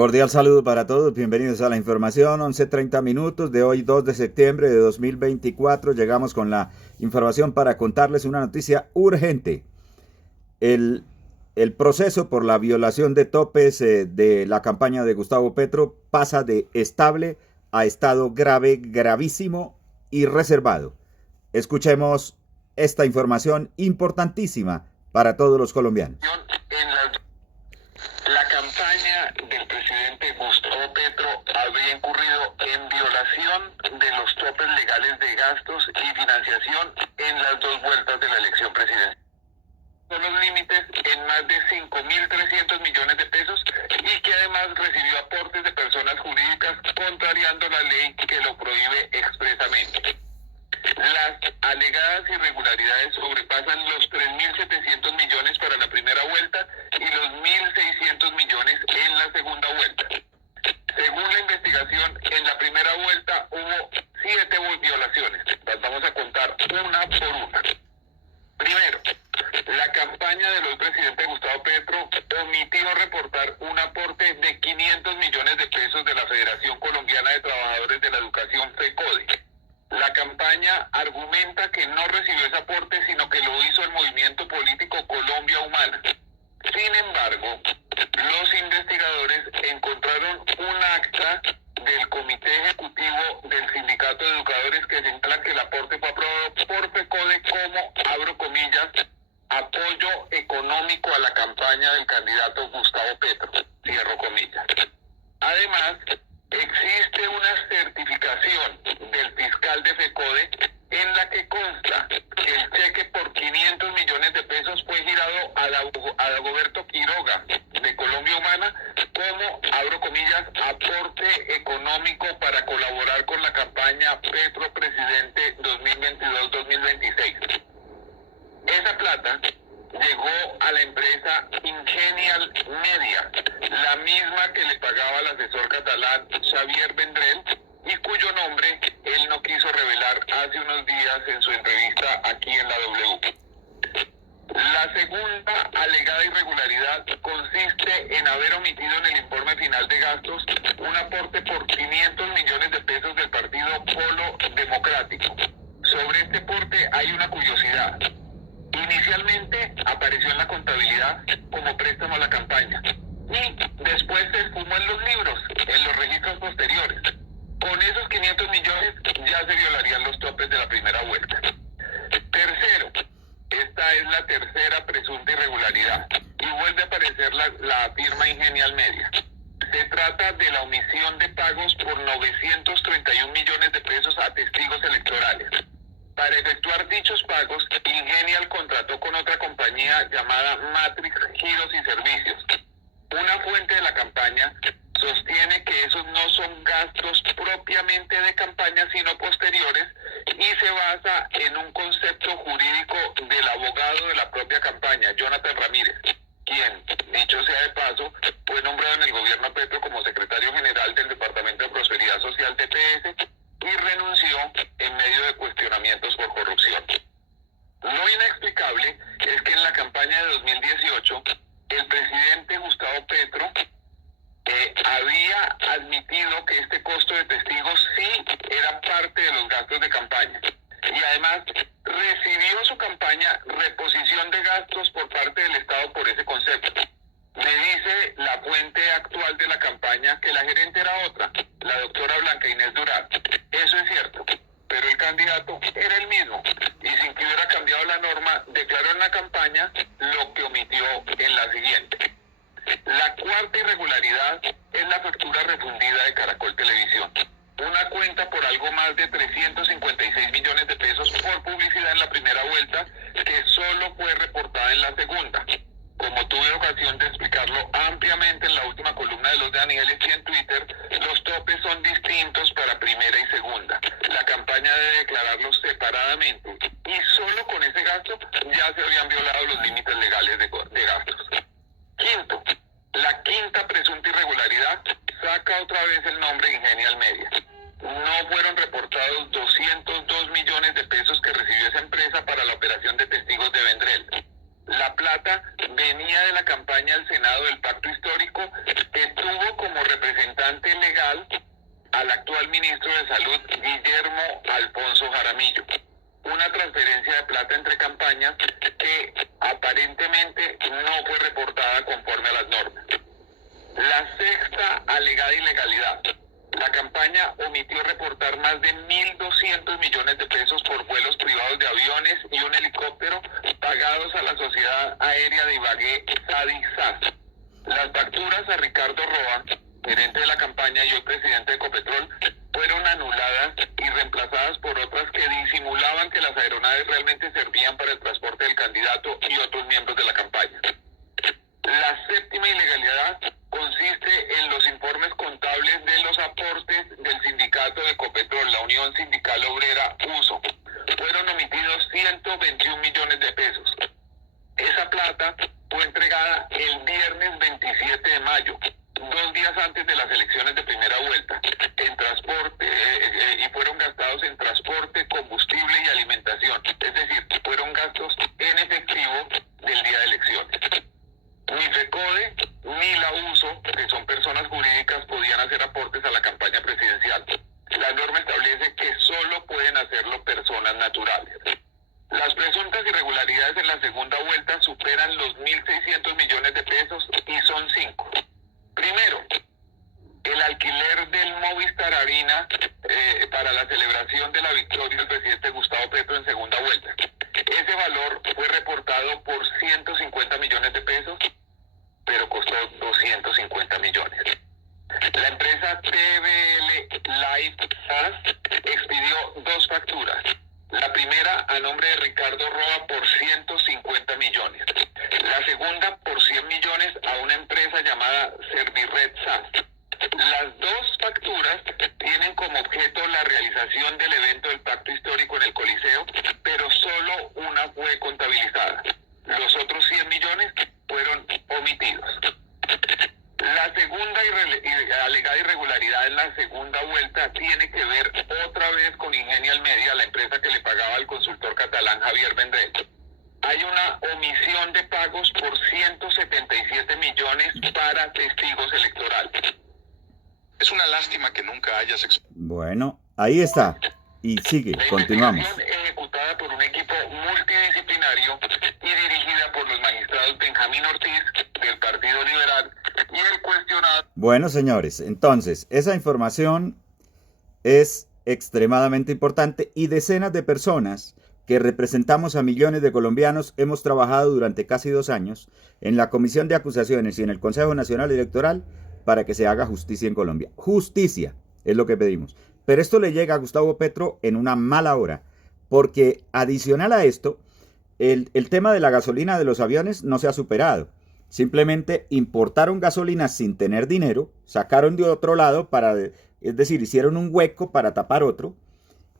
Cordial saludo para todos, bienvenidos a la información, 11:30 minutos de hoy 2 de septiembre de 2024. Llegamos con la información para contarles una noticia urgente. El, el proceso por la violación de topes de la campaña de Gustavo Petro pasa de estable a estado grave, gravísimo y reservado. Escuchemos esta información importantísima para todos los colombianos. La campaña del presidente Gustavo Petro habría incurrido en violación de los topes legales de gastos y financiación en las dos vueltas de la elección presidencial. Son los límites en más de 5.300 millones de pesos y que además recibió aportes de personas jurídicas contrariando la ley que lo prohíbe expresamente. Las alegadas irregularidades sobrepasan los 3.700 millones para la primera vuelta y los 1.600 millones en la segunda vuelta. Según la investigación, en la primera vuelta hubo 7 violaciones. Las vamos a contar una por una. Primero, la campaña del hoy presidente Gustavo Petro omitió reportar un aporte de 500 millones de pesos de la Federación Colombiana de Trabajadores de la Educación, FECODE. La campaña argumenta que no recibió ese aporte, sino que lo hizo el movimiento político Colombia Humana. Sin embargo, los investigadores encontraron un acta del Comité Ejecutivo del Sindicato de Educadores que señala que el aporte fue aprobado por FECODE como, abro comillas, apoyo económico a la campaña del candidato Gustavo Petro, cierro comillas. Además, existe una certificación del fiscal de FECODE en la que consta que el cheque por 500 millones de pesos fue girado a Dagoberto Quiroga de Colombia Humana como, abro comillas, aporte económico para colaborar con la campaña Petro Presidente 2022-2026. Esa plata llegó a la empresa Ingenial Media, la misma que le pagaba al asesor catalán Xavier Vendrell y cuyo nombre él no quiso revelar hace unos días en su entrevista aquí en la W. La segunda alegada irregularidad consiste en haber omitido en el informe final de gastos un aporte por 500 millones de pesos del partido Polo Democrático. Sobre este aporte hay una curiosidad. Inicialmente apareció en la contabilidad como préstamo a la campaña y después se esfumó en los libros, en los registros posteriores. Con esos 500 millones ya se violarían los topes de la primera vuelta. Tercero, esta es la tercera presunta irregularidad y vuelve a aparecer la firma Ingenial Media. Se trata de la omisión de pagos por 931 millones de pesos a testigos electorales. Para efectuar dichos pagos, Ingenial contrató con otra compañía llamada Matrix Giros y Servicios. Una fuente de la campaña sostiene que esos no son gastos propiamente de campaña, sino posteriores, y se basa en un concepto jurídico del abogado de la propia campaña, Jonathan Ramírez, quien, dicho sea de paso, fue nombrado en el gobierno Petro como secretario general del Departamento de Prosperidad Social de PS y renunció en medio de cuestionamientos por corrupción. Lo inexplicable es que en la campaña de 2018, el presidente Gustavo Petro había admitido que este costo de testigos sí era parte de los gastos de campaña. Y además recibió su campaña reposición de gastos por parte del Estado por ese concepto. Me dice la fuente actual de la campaña que la gerente era otra, la doctora Blanca Inés Durán. Eso es cierto, pero el candidato era el mismo y sin que hubiera cambiado la norma, declaró en la campaña lo que omitió en la siguiente. La cuarta irregularidad es la factura refundida de Caracol Televisión. Una cuenta por algo más de 356 millones de pesos por publicidad en la primera vuelta que solo fue reportada en la segunda. Como tuve ocasión de explicarlo ampliamente en la última columna de Los de Ángeles y en Twitter, los topes son distintos para primera y segunda. La campaña debe declararlos separadamente y solo con ese gasto ya se habían violado los límites legales de gastos. Quinto, la quinta presunta irregularidad saca otra vez el nombre Ingenial Media. No fueron reportados 202 millones de pesos que recibió esa empresa para la operación de testigos de Vendrell. La plata venía de la campaña al Senado del Pacto Histórico que tuvo como como representante legal al actual ministro de Salud, Guillermo Alfonso Jaramillo. Una transferencia de plata entre campañas que aparentemente no fue reportada conforme a las normas. La sexta alegada ilegalidad. La campaña omitió reportar más de 1.200 millones de pesos por vuelos privados de aviones y un helicóptero pagados a la Sociedad Aérea de Ibagué, SADI-SAS. Las facturas a Ricardo Roa, gerente de la campaña y hoy presidente de Ecopetrol, fueron anuladas y reemplazadas por otras que disimulaban que las aeronaves realmente servían para el transporte del candidato y otros miembros de la campaña. La séptima ilegalidad consiste en los informes contables de los aportes del sindicato de Ecopetrol, la Unión Sindical Obrera USO. Fueron omitidos 121 millones de pesos. Esa plata fue entregada el viernes 27 de mayo, 2 días antes de las elecciones de primera vuelta, en transporte, y fueron gastados en transporte, combustible y alimentación. Es decir, fueron gastos en efectivo del día de elecciones. Ni FECODE ni la USO, que son personas jurídicas, podían hacer aportes a la campaña presidencial. La norma establece que solo pueden hacerlo personas naturales. Las presuntas irregularidades en la segunda vuelta superan los 1.600 millones de pesos y son 5. Primero, el alquiler del Movistar Arena para la celebración de la victoria del presidente Gustavo Petro en segunda vuelta. Ese valor fue reportado por 150 millones de pesos, pero costó 250 millones. La empresa TVL Live SAS expidió 2 facturas. La primera a nombre de Ricardo Roa por 150 millones. La segunda por 100 millones a una empresa llamada Servirred SAS. Las 2 facturas tienen como objeto la realización del evento del Pacto Histórico en el Coliseo, pero solo una fue contabilizada. Los otros 100 millones fueron omitidos. La segunda alegada irregularidad en la segunda vuelta tiene que ver otra vez con Ingenial Media, la empresa que le pagaba al consultor catalán Javier Vendrell. Hay una omisión de pagos por 177 millones para testigos electorales. Es una lástima que nunca hayas... Bueno, ahí está. Y sigue, continuamos. La investigación ejecutada por un equipo multidisciplinario y dirigida por los magistrados Benjamín Ortiz, del Partido Liberal, y el cuestionado... Bueno, señores, entonces, esa información es extremadamente importante y decenas de personas que representamos a millones de colombianos hemos trabajado durante casi 2 años en la Comisión de Acusaciones y en el Consejo Nacional Electoral para que se haga justicia en Colombia. Justicia es lo que pedimos. Pero esto le llega a Gustavo Petro en una mala hora, porque adicional a esto, el tema de la gasolina de los aviones no se ha superado. Simplemente importaron gasolina sin tener dinero, sacaron de otro lado es decir, hicieron un hueco para tapar otro,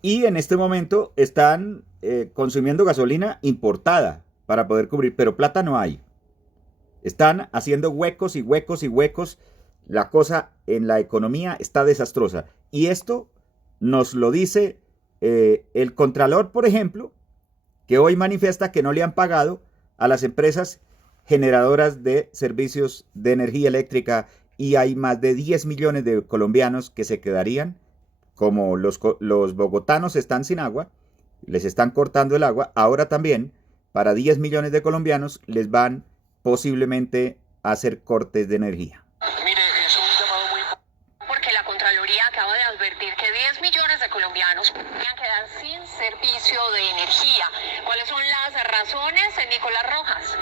y en este momento están consumiendo gasolina importada para poder cubrir, pero plata no hay. Están haciendo huecos y huecos y huecos. La cosa en la economía está desastrosa. Y esto nos lo dice el Contralor, por ejemplo, que hoy manifiesta que no le han pagado a las empresas generadoras de servicios de energía eléctrica y hay más de 10 millones de colombianos que se quedarían, como los bogotanos están sin agua, les están cortando el agua, ahora también para 10 millones de colombianos les van posiblemente a hacer cortes de energía. Mire, es un llamado muy... Porque la Contraloría acaba de advertir que 10 millones de colombianos podrían quedar sin servicio de energía. ¿Cuáles son las razones, Nicolás Rojas?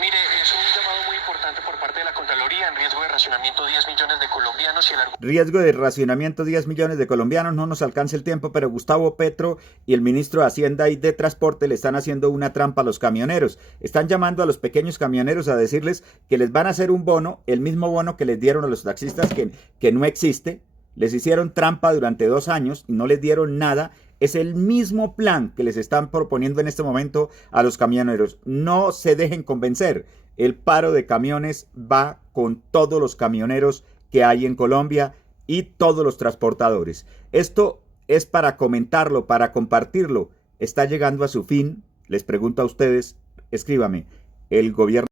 Mire, es un llamado muy importante por parte de la Contraloría en riesgo de racionamiento 10 millones de colombianos y el Riesgo de racionamiento 10 millones de colombianos, no nos alcanza el tiempo, pero Gustavo Petro y el ministro de Hacienda y de Transporte le están haciendo una trampa a los camioneros. Están llamando a los pequeños camioneros a decirles que les van a hacer un bono, el mismo bono que les dieron a los taxistas que no existe. Les hicieron trampa durante 2 años y no les dieron nada. Es el mismo plan que les están proponiendo en este momento a los camioneros. No se dejen convencer. El paro de camiones va con todos los camioneros que hay en Colombia y todos los transportadores. Esto es para comentarlo, para compartirlo. Está llegando a su fin. Les pregunto a ustedes, escríbame, el gobierno